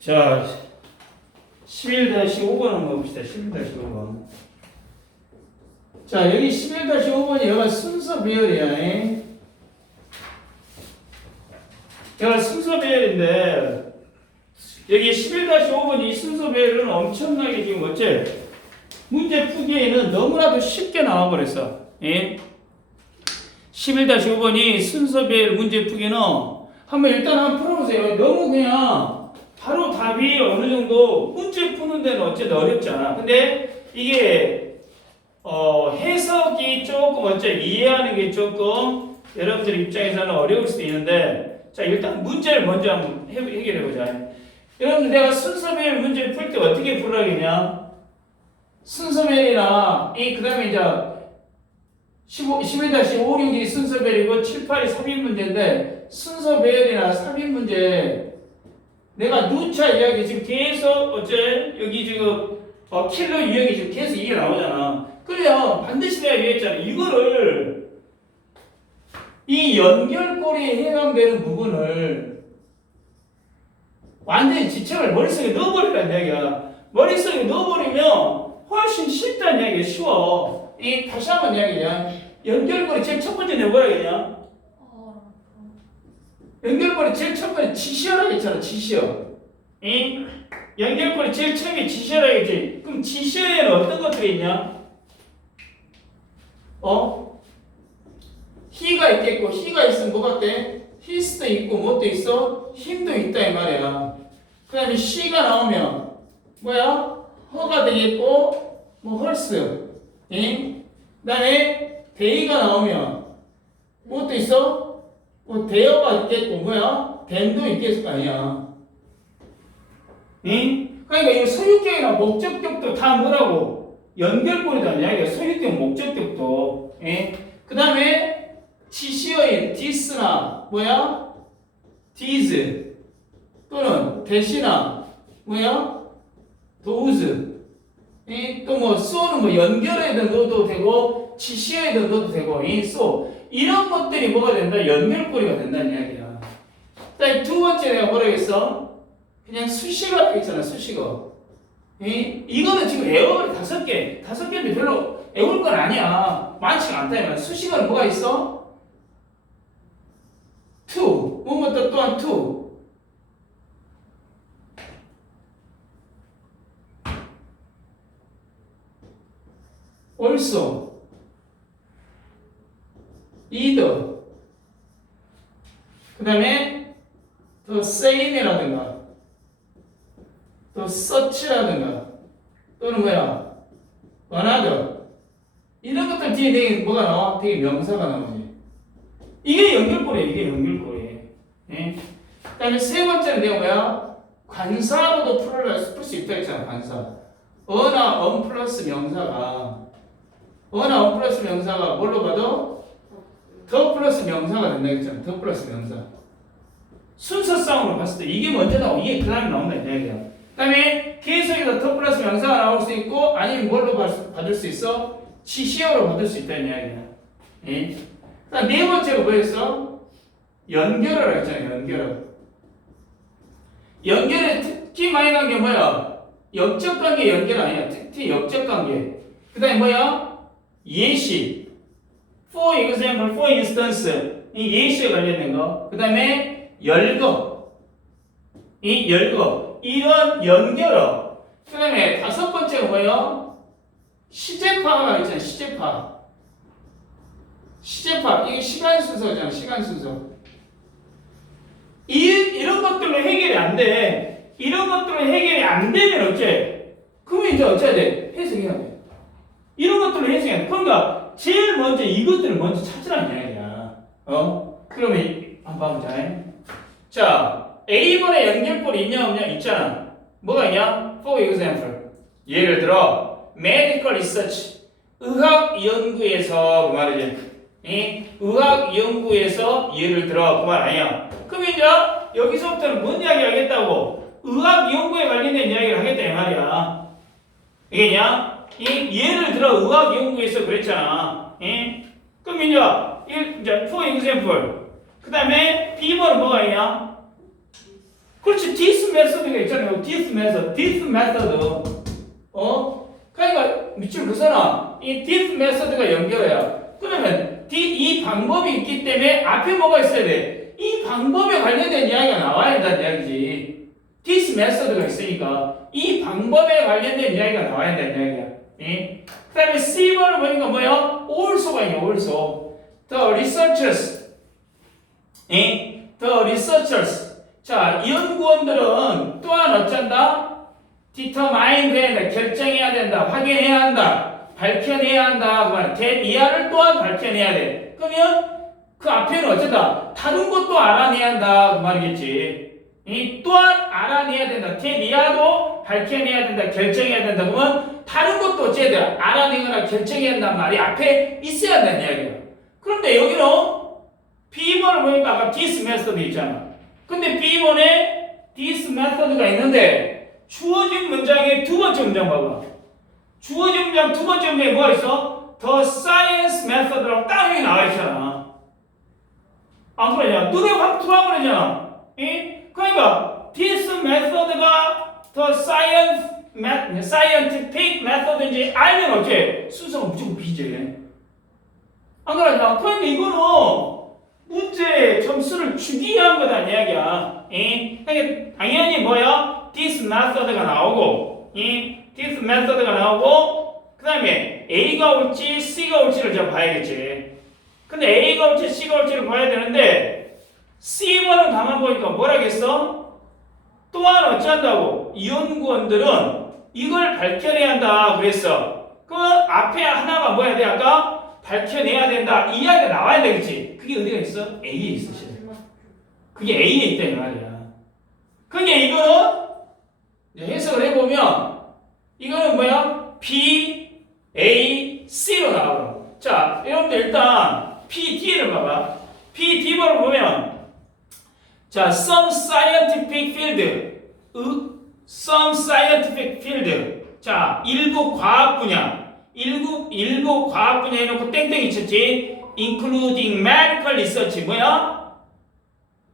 자, 11-5번 한번 봅시다. 11-5번. 자, 여기 11-5번이 여기가 순서 배열이야. 여기가 순서 배열인데, 여기 11-5번 이 순서 배열은 엄청나게 지금 어째? 문제 풀기에는 너무나도 쉽게 나와버렸어. 예? 11-5번이 순서 배열 문제 풀기는 한번 일단 한번 풀어보세요. 너무 그냥 바로 답이 어느 정도 문제 푸는 데는 어쨌든 어렵잖아. 근데 이게 해석이 조금 어째 이해하는 게 조금 여러분들 입장에서는 어려울 수도 있는데, 자 일단 문제를 먼저 한번 해결해 보자. 여러분들 내가 순서별 문제 풀 때 어떻게 풀라겠냐? 순서별이나 그 다음에 이제 11-566이 순서별이고 7, 8이 3인 문제인데, 순서별이나 3인 문제 내가 누차 이야기 지금 계속 어째 여기 지금 킬러 유형이 지금 계속 이게 나오잖아. 그래야 반드시 내가 얘기했잖아. 이거를 이 연결고리에 해당되는 부분을 완전히 지책을 머릿속에 넣어버리라는 이야기야. 머릿속에 넣어버리면 훨씬 쉽다는 이야기야. 쉬워. 다시 한번 이야기냐. 연결고리 제일 첫 번째 내가 뭐라 그랬냐? 연결고리 제일 첫 번째 지시어라고 했잖아. 지시어. 연결고리 제일 처음에 지시어라고 했지. 그럼 지시어에는 어떤 것들이 있냐? 히가 있겠고, 히가 있으면 뭐가 돼? 히스도 있고, 뭣도 있어? 힘도 있다 이 말이야. 그 다음에 시가 나오면 뭐야? 허가 되겠고, 뭐 헐스. 그 다음에 데이가 나오면 뭣도 있어? 뭐 대여가 있겠고, 뭐야? 댐도 있겠을 거 아니야. 그러니까 이 소유격이나 목적격도 다 뭐라고? 연결고리다 이야기야. 소유격, 목적격도. 그 다음에 지시어인 this나 뭐야? these 또는 that이나 뭐야? those. 또 뭐 so는 뭐 연결에다 넣어도 되고 지시어에다 넣어도 되고 so 이런 것들이 뭐가 된다? 연결고리가 된다는 이야기야. 그다음에 두 번째 내가 뭐라고 했어? 그냥 수식어라고 했잖아. 수식어. 이거는 지금 에어가 5개. 5개인데 별로 애울 건 아니야. 많지가 않다. 이말. 수식어는 뭐가 있어? to. 뭐뭐 또한 to. also. either. 그 다음에 the same이라든가 또 such라든가 또는 뭐야? another. 이런 것들 뒤에 되게 뭐가 나와? 되게 명사가 나오지. 이게 연결고리야. 이게 연결고리. 그 다음에 세 번째는 내가 뭐야? 관사로도 풀 수 있다 했잖아. 관사. 어나 언 플러스 명사가 뭘로 봐도 더 플러스 명사가 된다 했잖아. 더 플러스 명사. 순서상으로 봤을 때 이게 먼저 나오고 이게 그 다음에 나온다 이 이야기야. 그 다음에 계속해서 더 플러스 명사가 나올 수 있고, 아니면 뭘로 받을 수 있어? 지시어로 받을 수 있다는 이야기야. 그다음 네 번째가 뭐였어? 연결어라 했잖아. 연결에 특히 많이 나온 게 뭐야? 역적 관계 연결 아니야. 특히 역적 관계. 그 다음에 뭐야? 예시. For example, for instance. 이 예시에 관련된 거. 그 다음에 열거. 열거. 이런 연결어. 그 다음에 다섯 번째가 뭐예요? 시제파가 있잖아요. 시제파. 이게 시간 순서잖아. 시간 순서. 이런 것들로 해결이 안 돼. 이런 것들로 해결이 안 되면 어째? 그러면 이제 어째야 돼? 해석해야 돼. 이런 것들로 해석해야 돼. 그러니까 제일 먼저 이것들을 먼저 찾으라는 이야기야. 그러면 한번 봐보자. 자, A번에 연결고리 있냐 없냐? 있잖아. 뭐가 있냐? For example. 예를 들어 medical research. 의학 연구에서 그 말이지. 의학 연구에서 예를 들어 그 말 아니야. 그럼 이제 여기서부터는 뭔 이야기 하겠다고? 의학 연구에 관련된 이야기를 하겠다 이 말이야. 이게냐? 예를 들어 의학 연구에서 그랬잖아. 그럼 이제 for example. 그 다음에 B번은 뭐가 있냐? 그렇지. 디스 메소드가 있잖아요. this 메소드. 그러니까 밑줄 그서는 이 this 메소드가 연결해야. 그러면 이 방법이 있기 때문에 앞에 뭐가 있어야 돼? 이 방법에 관련된 이야기가 나와야 된다는 이야기지. this 메소드가 있으니까 이 방법에 관련된 이야기가 나와야 된다는 이야기야. 그 다음에 C번을 보니까 뭐야? also가 있냐, also. The researchers. The researchers. 자, 연구원들은 또한 어쩐다? determine 해야 된다. 결정해야 된다. 확인해야 한다. 밝혀내야 한다. 그 말. 이하를 또한 밝혀내야 돼. 그러면 그 앞에는 어쩐다? 다른 것도 알아내야 한다. 그 말이겠지. 이 또한 알아내야 된다. 이하도 밝혀내야 된다. 결정해야 된다. 그러면 다른 것도 어째야 돼? 알아내거나 결정해야 한다는 말이 앞에 있어야 한다는 이야기야. 그런데 여기는 B번을 보니까 아까 this 메소드 있잖아. 근데 B번에 this 메소드가 있는데 주어진 문장의 두 번째 문장 봐봐. 주어진 문장 두 번째 문장에 뭐가 있어? The science method라고 딱 여기 나와 있잖아. 안 그러냐? 눈에 확 들어와버리잖아. 그러니까 this method가 the scientific method인지 알면 어째? 순서가 무조건 B지. 안 그러냐? 그런데 이거는 문제 점수를 주기 위한 거다 이야기야. 그러니까 당연히 뭐야? this method가 나오고, this method가 나오고, 그 다음에 A가 올지 C가 올지를 제가 봐야겠지. 근데 A가 올지 C가 올지를 봐야 되는데 C번을 가만 보니까 뭐라겠어? 또한 어찌한다고? 이 연구원들은 이걸 밝혀내야 한다 그랬어. 그 앞에 하나가 뭐야 돼? 아까 밝혀내야 된다. 이 이야기가 나와야 되겠지. 그게 어디가 있어? A에 있어. 그게 A에 있다 이 말이야. 그게 이거는 해석을 해보면 이거는 뭐야? B, A, C로 나와요. 자, 여러분들 일단 P, D를 봐봐. P, D번을 보면 자, some scientific field. 자, 일부 과학 분야. 일부 과학 분야 해놓고 땡땡이 쳤지. including medical research. 뭐야?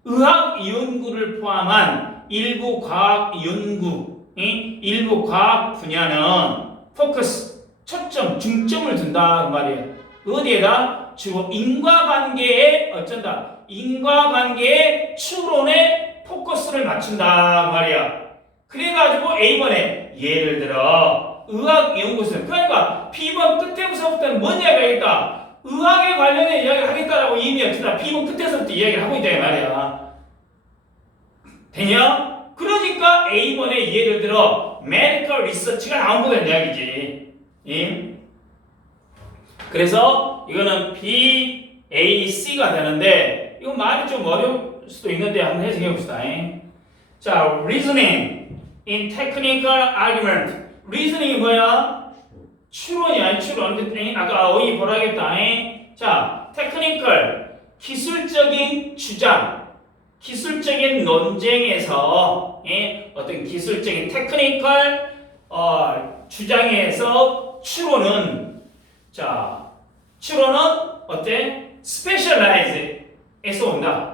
의학 연구를 포함한 일부 과학 연구. 일부 과학 분야는 focus, 초점, 중점을 둔다. 그 말이야. 어디에다? 주로 인과관계에 어쩐다? 인과관계의 추론에 포커스를 맞춘다 그 말이야. 그래가지고 A번에 예를 들어 의학연구소. 그러니까 B번 끝에서부터는 뭔 이야기가 하겠다? 의학에 관련된 이야기를 하겠다라고 이미 어쩌다 B번 끝에서부터 이야기를 하고 있다 이 말이야. 되냐? 그러니까 A번에 예를 들어 medical research가 나온 거란 이야기지. 그래서 이거는 B, A, C가 되는데 이거 말이 좀 어려울 수도 있는데 한번 해석해 봅시다. 자, reasoning in technical argument. reasoning이 뭐야? 추론이야. 추론. 아까 어휘 보라겠다. 자, technical 기술적인 주장, 기술적인 논쟁에서 어떤 기술적인 technical 주장에서 추론은 자, 추론은 어때? specialize에서 온다.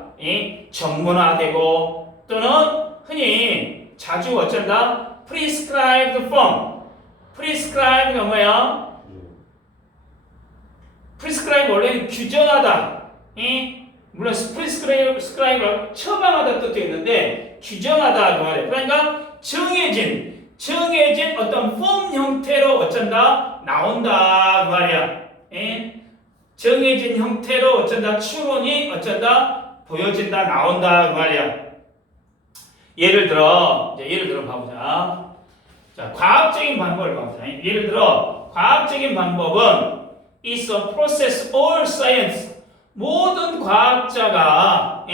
전문화되고 또는 흔히 자주 어쩐다? prescribed form. prescribed가 뭐야? prescribe 원래는 규정하다. 물론 prescribe가 처방하다 뜻도 있는데 규정하다 그 말이야. 그러니까 정해진 어떤 폼 형태로 어쩐다? 나온다 그 말이야. 정해진 형태로 어쩐다? 추론이 어쩐다? 보여진다, 나온다 그 말이야. 예를 들어 봐보자. 자, 과학적인 방법을 봐보자. 예를 들어 과학적인 방법은 is a process all science. 모든 과학자가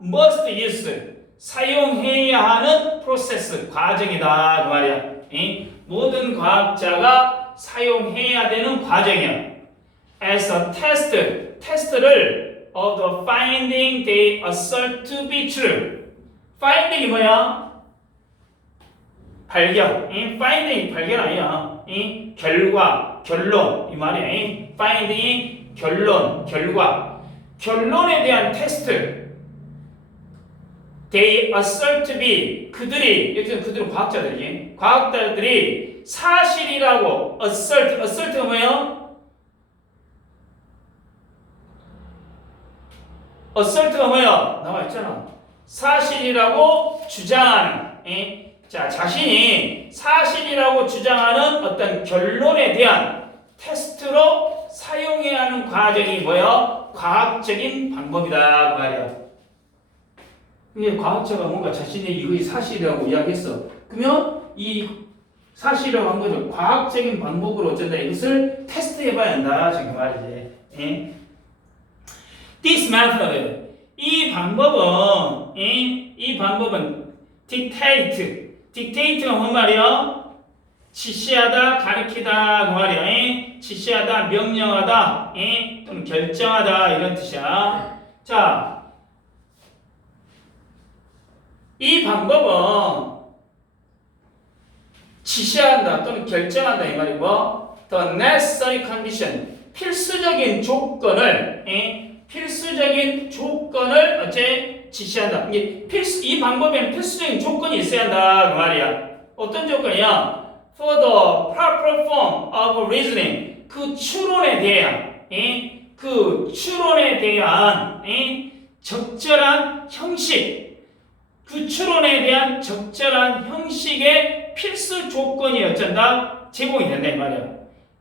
must use 사용해야 하는 프로세스 과정이다 그 말이야. 모든 과학자가 사용해야 되는 과정이야. As a test, 테스트를 of the finding they assert to be true. finding이 뭐야? 발견. finding이 발견 아니야. 결과, 결론 이 말이야. finding이 결론, 결과. 결론에 대한 테스트. they assert to be 그들이 여기서 그들은 과학자들이 과학자들이 사실이라고 assert가 뭐예요? assert가 뭐예요? 나와 있잖아. 사실이라고 주장하는 자 자신이 사실이라고 주장하는 어떤 결론에 대한 테스트로 사용해야 하는 과정이 뭐예요? 과학적인 방법이다 그 말이야. 이게 과학자가 뭔가 자신이 이것이 사실이라고 이야기했어. 그러면 이 사실이라고 한 것을 과학적인 방법으로 어쩐다 이것을 테스트해봐야 한다 지금 말이지. 예? This method 이 방법은 dictate가 뭔 말이야? 지시하다, 가리키다 그 말이야. 지시하다, 명령하다, 또는 결정하다 이런 뜻이야. 자. 이 방법은 지시한다 또는 결정한다 이 말이고 the necessary condition 필수적인 조건을 어째 지시한다. 이 방법에는 필수적인 조건이 있어야 한다 그 말이야. 어떤 조건이야? For the proper form of reasoning 그 추론에 대한 적절한 형식 그 추론에 대한 적절한 형식의 필수 조건이 어쩐다? 제공이 된다 이 말이야.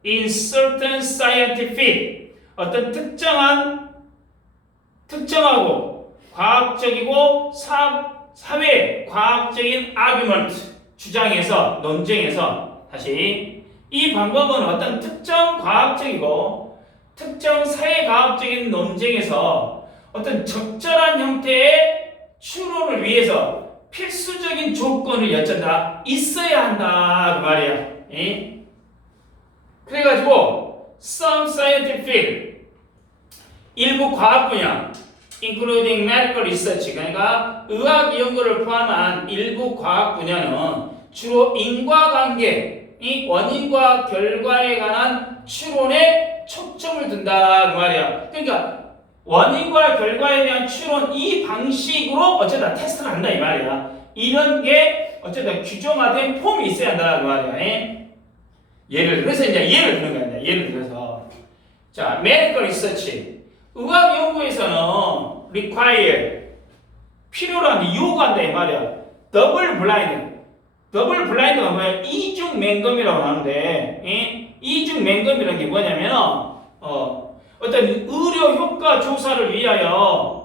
In certain scientific 어떤 특정하고 과학적이고 사회 과학적인 argument 주장에서 논쟁에서 다시 이 방법은 어떤 특정 과학적이고 특정 사회 과학적인 논쟁에서 어떤 적절한 형태의 추론을 위해서 필수적인 조건을 여쩐다 있어야 한다 그 말이야. 그래가지고 some scientific 일부 과학 분야 including medical research 그러니까 의학 연구를 포함한 일부 과학 분야는 주로 인과관계 이 원인과 결과에 관한 추론에 초점을 둔다 그 말이야. 그러니까 원인과 결과에 대한 추론 이 방식으로 어쩌다 테스트를 한다 이 말이야. 이런 게 어쩌다 규정화된 폼이 있어야 한다 그 말이야. 예를 들어서 이제 예를 드는 거야. 예를 들어서 자 medical research 의학 연구에서는 require 필요로 한다 요구한다 이 말이야. 더블 블라인드가 뭐야? 이중 맹검이라고 하는데 이중 맹검이라는 게 뭐냐면 어떤 의료 효과 조사를 위하여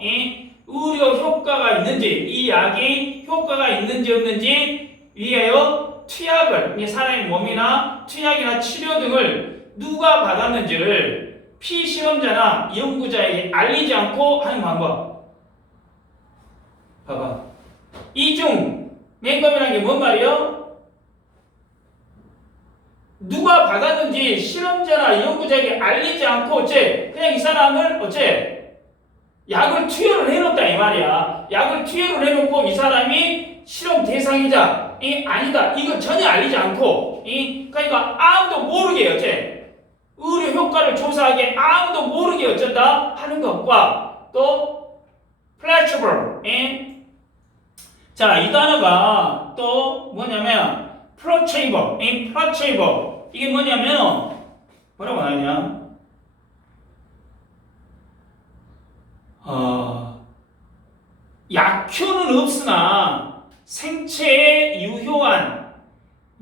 의료 효과가 있는지 이 약이 효과가 있는지 없는지 위하여 투약을 사람의 몸이나 투약이나 치료 등을 누가 받았는지를 피실험자나 연구자에게 알리지 않고 하는 방법. 봐봐. 이중 맹검이라는 게 뭔 말이야? 누가 받았는지 실험자나 연구자에게 알리지 않고 어째 그냥 이 사람을 어째 약을 투여를 해놓았다 이 말이야. 약을 투여를 해놓고 이 사람이 실험 대상이자 아니다 이걸 전혀 알리지 않고 그러니까 아무도 모르게 어째 의료 효과를 조사하게 아무도 모르게 어쩐다 하는 것과 또 placebo 자 이 단어가 또 뭐냐면 placebo 이게 뭐냐면 뭐라고 나오냐? 약효는 없으나 생체에 유효한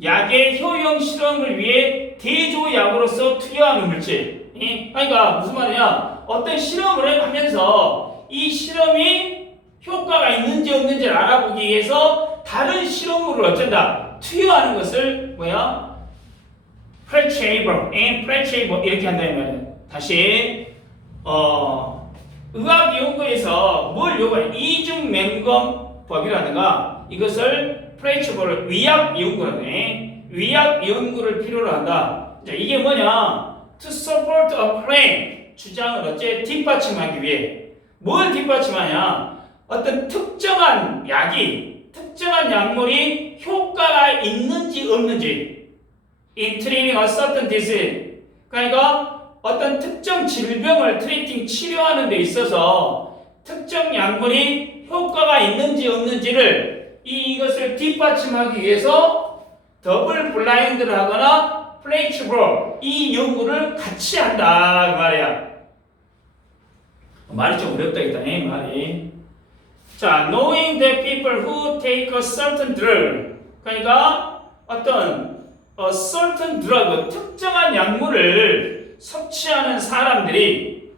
약의 효용 실험을 위해 대조약으로서 투여하는 물질. 그러니까 무슨 말이냐? 어떤 실험을 하면서 이 실험이 효과가 있는지 없는지를 알아보기 위해서 다른 실험물을 어쩐다? 투여하는 것을 뭐야? placebo 이렇게 한다는 말이야. 다시 의학 연구에서 뭘 요구해? 이중 맹검법이라든가 이것을 placebo를 위약 연구라네. 위약 연구를 필요로 한다. 자, 이게 뭐냐? To support a claim 주장을 어째 뒷받침하기 위해 뭘 뒷받침하냐? 어떤 특정한 약물이 효과가 있는지 없는지 in treating a certain disease 그러니까 어떤 특정 질병을 치료하는 데 있어서 특정 약물이 효과가 있는지 없는지를 이것을 뒷받침하기 위해서 더블 블라인드를 하거나 플레이츠볼 이 연구를 같이 한다 그 말이야. 말이 좀 어렵다 일단 이 말이. 자, knowing that people who take a certain drug 그러니까 어떤 a certain drug 특정한 약물을 섭취하는 사람들이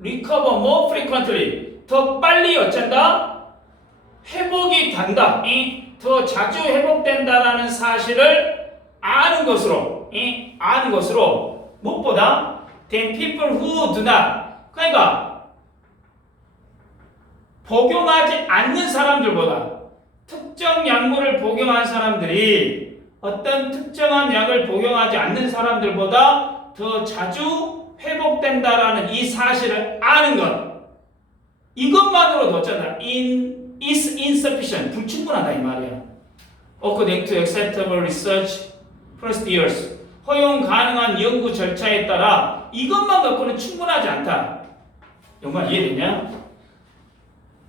recover more frequently 더 빨리 어쩐다? 회복이 된다. 더 자주 회복된다라는 사실을 아는 것으로 무엇보다 than people who do not 그러니까 복용하지 않는 사람들보다 특정 약물을 복용한 사람들이 어떤 특정한 약을 복용하지 않는 사람들보다 더 자주 회복된다라는 이 사실을 아는 것 이것만으로도 어쩌나 is insufficient 불충분하다 이 말이야. According to acceptable research procedures 허용 가능한 연구 절차에 따라 이것만 갖고는 충분하지 않다. 정말 이해되냐?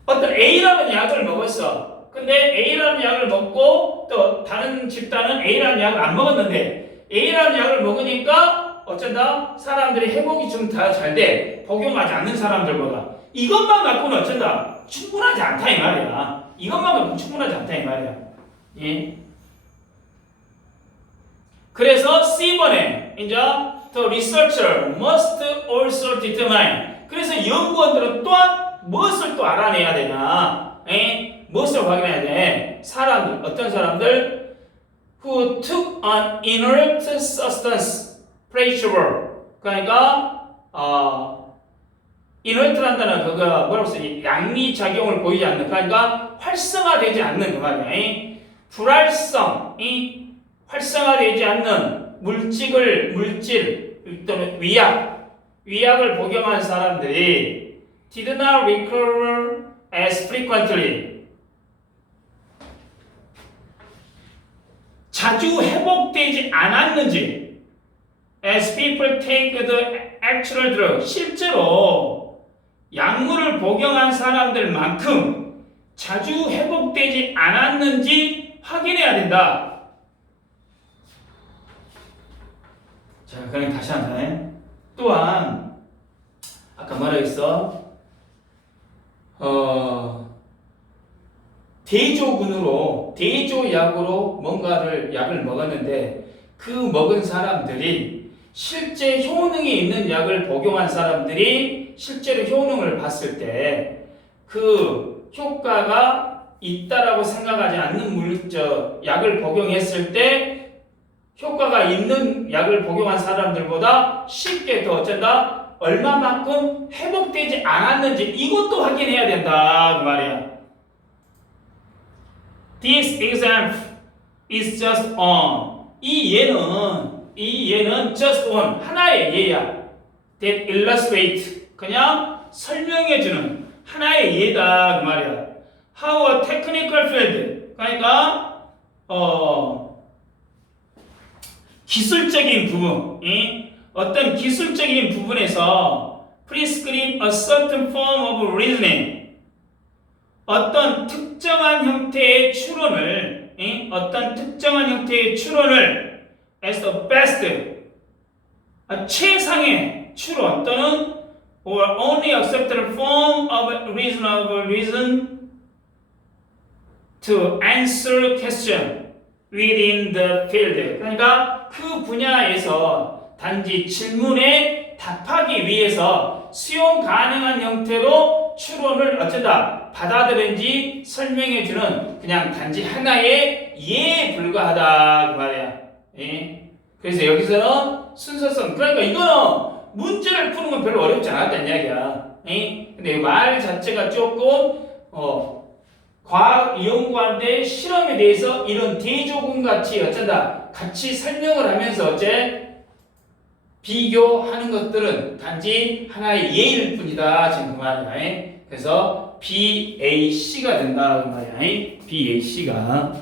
어떤 A라는 약을 먹었어. 근데 A라는 약을 먹고 또 다른 집단은 A라는 약을 안 먹었는데 A라는 약을 먹으니까 어쩐다? 사람들이 회복이 좀 다 잘 돼. 복용하지 않는 사람들보다. 이것만 갖고는 어쩐다? 충분하지 않다 이 말이야. 이것만 갖고는 충분하지 않다 이 말이야. 예? 그래서 C번에 이제 the researcher must also determine 그래서 연구원들은 또한 무엇을 또 알아내야 되냐? 무엇을 확인해야 돼? 사람들, 어떤 사람들? Who took an inert substance, placeable. 그러니까 inert란다는 그거 뭐라고 쓰지? 양리 작용을 보이지 않는. 그러니까 활성화되지 않는 그 말이야. 불활성이 활성화되지 않는 물질 또는 위약을 복용한 사람들이 did not recover as frequently 자주 회복되지 않았는지 as people take the actual drug 실제로 약물을 복용한 사람들만큼 자주 회복되지 않았는지 확인해야 된다. 자, 그럼 다시 한번 또한 아까 뭐라 했어? 대조약으로 뭔가를 약을 먹었는데 그 먹은 사람들이 실제 효능이 있는 약을 복용한 사람들이 실제로 효능을 봤을 때 그 효과가 있다라고 생각하지 않는 약을 복용했을 때 효과가 있는 약을 복용한 사람들보다 쉽게 더 어쩐다? 얼마만큼 회복되지 않았는지 이것도 확인해야 된다 그 말이야. This example is just one. 이 예는 just one 하나의 예야. That illustrate 그냥 설명해주는 하나의 예다 그 말이야. How a technical field 그러니까 기술적인 부분, 어떤 기술적인 부분에서 prescribe a certain form of reasoning, 어떤 특정한 형태의 추론을, as the best, 최상의 추론 또는 or only accepted form of reasonable reason to answer question within the field. 그러니까 그 분야에서 단지 질문에 답하기 위해서 수용 가능한 형태로 추론을 어쩐다 받아들인지 설명해주는 그냥 단지 하나의 예에 불과하다 그 말이야. 예? 그래서 여기서는 순서성 그러니까 이거는 문제를 푸는 건 별로 어렵지 않았다는 이야기야. 예? 근데 말 자체가 조금 과학 연구하는데 실험에 대해서 이런 대조군 같이 어쩐다 같이 설명을 하면서 어째 비교하는 것들은 단지 하나의 예일 뿐이다 지금 그 말이야. 그래서 BAC가 된다 그 말이야. BAC가